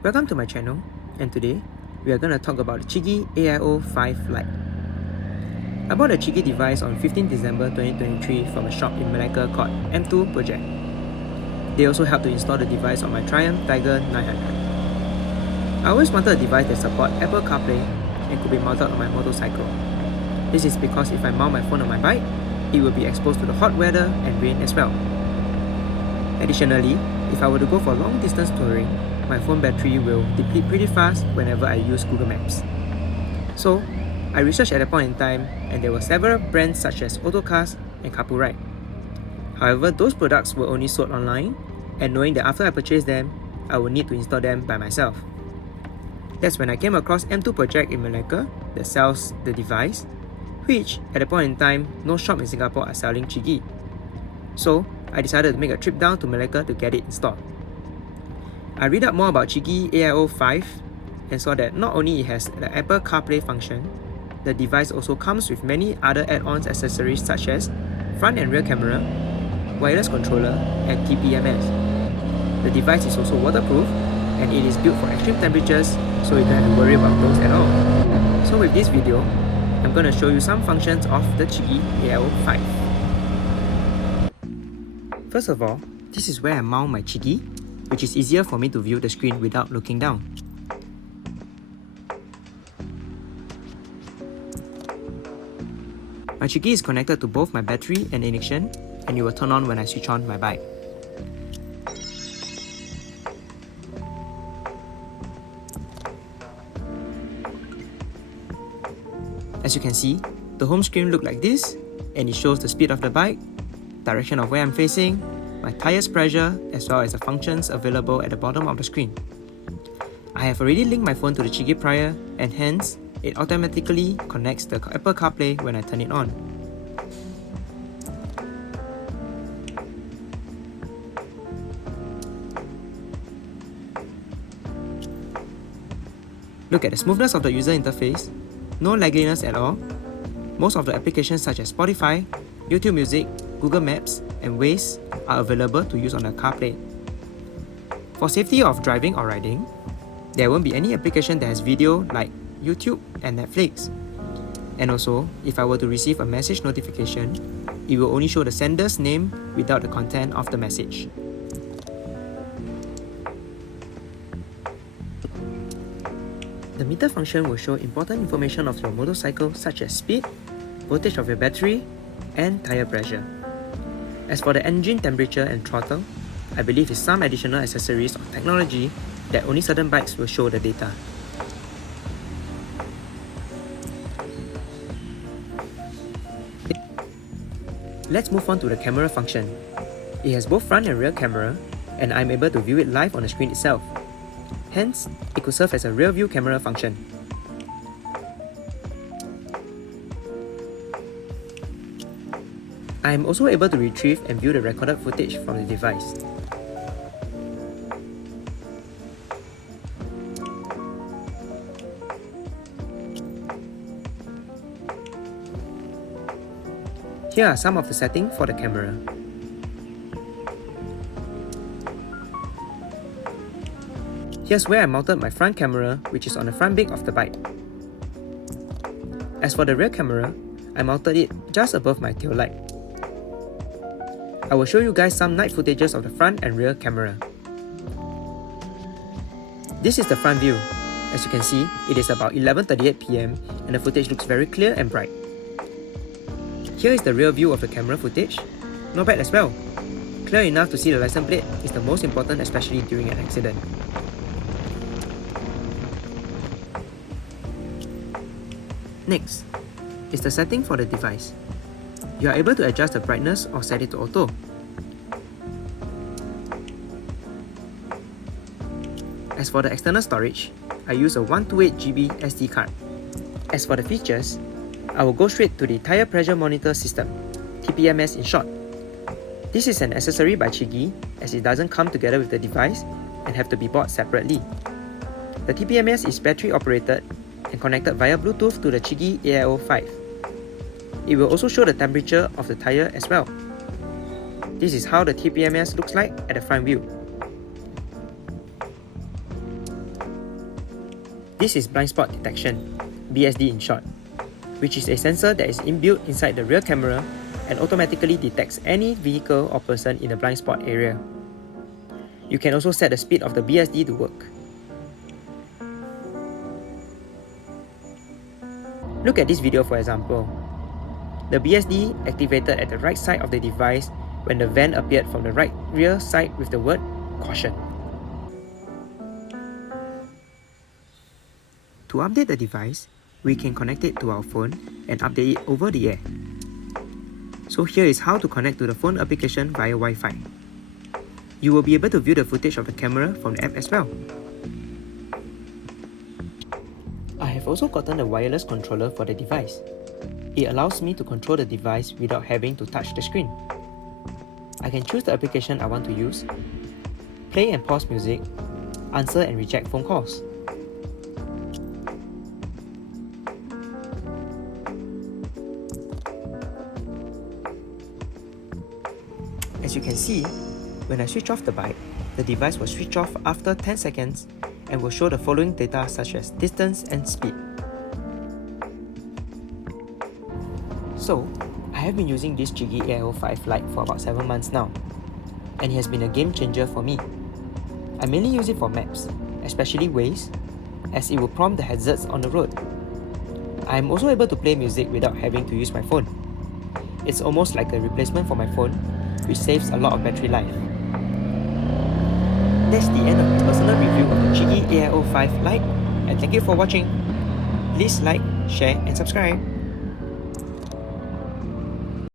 Welcome to my channel, and today we are going to talk about the CHIGEE AIO-5 Lite. I bought a CHIGEE device on 15 December 2023 from a shop in Malacca called M2 Project. They also helped to install the device on my Tyre 900. I always wanted a device that supports Apple CarPlay and could be mounted on my motorcycle. This is because if I mount my phone on my bike, it will be exposed to the hot weather and rain as well. Additionally, if I were to go for long distance touring, my phone battery will deplete pretty fast whenever I use Google Maps. So, I researched at that point in time, and there were several brands such as Autocars and Ride. However, those products were only sold online, and knowing that after I purchased them, I would need to install them by myself. That's when I came across M2 Project in Malacca that sells the device, which at that point in time, no shop in Singapore are selling CHIGEE. So, I decided to make a trip down to Malacca to get it installed. I read up more about CHIGEE AIO-5 and saw that not only it has the Apple CarPlay function, the device also comes with many other add-ons accessories such as front and rear camera, wireless controller, and TPMS. The device is also waterproof and it is built for extreme temperatures, so you don't have to worry about those at all. So with this video, I'm going to show you some functions of the CHIGEE AIO-5. First of all, this is where I mount my CHIGEE, which is easier for me to view the screen without looking down. My CHIGEE is connected to both my battery and ignition, and it will turn on when I switch on my bike. As you can see, the home screen looks like this, and it shows the speed of the bike, direction of where I'm facing, my tire's pressure, as well as the functions available at the bottom of the screen. I have already linked my phone to the CHIGEE prior, and hence, it automatically connects the Apple CarPlay when I turn it on. Look at the smoothness of the user interface, no lagginess at all. Most of the applications such as Spotify, YouTube Music, Google Maps, and Waze are available to use on the CarPlay. For safety of driving or riding, there won't be any application that has video like YouTube and Netflix. And also, if I were to receive a message notification, it will only show the sender's name without the content of the message. The meter function will show important information of your motorcycle such as speed, voltage of your battery, and tire pressure. As for the engine temperature and throttle, I believe it's some additional accessories or technology that only certain bikes will show the data. Let's move on to the camera function. It has both front and rear camera, and I'm able to view it live on the screen itself. Hence, it could serve as a rear view camera function. I am also able to retrieve and view the recorded footage from the device. Here are some of the settings for the camera. Here's where I mounted my front camera, which is on the front beak of the bike. As for the rear camera, I mounted it just above my tail light. I will show you guys some night footages of the front and rear camera. This is the front view. As you can see, it is about 11:38 PM and the footage looks very clear and bright. Here is the rear view of the camera footage. Not bad as well. Clear enough to see the license plate is the most important, especially during an accident. Next is the setting for the device. You are able to adjust the brightness or set it to auto. As for the external storage, I use a 128GB SD card. As for the features, I will go straight to the tire pressure monitor system, TPMS in short. This is an accessory by CHIGEE as it doesn't come together with the device and have to be bought separately. The TPMS is battery operated and connected via Bluetooth to the CHIGEE AIO-5. It will also show the temperature of the tire as well. This is how the TPMS looks like at the front view. This is blind spot detection, BSD in short, which is a sensor that is inbuilt inside the rear camera and automatically detects any vehicle or person in the blind spot area. You can also set the speed of the BSD to work. Look at this video for example. The BSD activated at the right side of the device when the van appeared from the right rear side with the word caution. To update the device, we can connect it to our phone and update it over the air. So here is how to connect to the phone application via Wi-Fi. You will be able to view the footage of the camera from the app as well. I have also gotten a wireless controller for the device. It allows me to control the device without having to touch the screen. I can choose the application I want to use, play and pause music, answer and reject phone calls. As you can see, when I switch off the bike, the device will switch off after 10 seconds and will show the following data such as distance and speed. So, I have been using this CHIGEE AIO-5 Lite for about 7 months now, and it has been a game changer for me. I mainly use it for maps, especially Waze, as it will prompt the hazards on the road. I am also able to play music without having to use my phone. It's almost like a replacement for my phone, which saves a lot of battery life. That's the end of my personal review of the CHIGEE AIO-5 Lite, and thank you for watching. Please like, share and subscribe.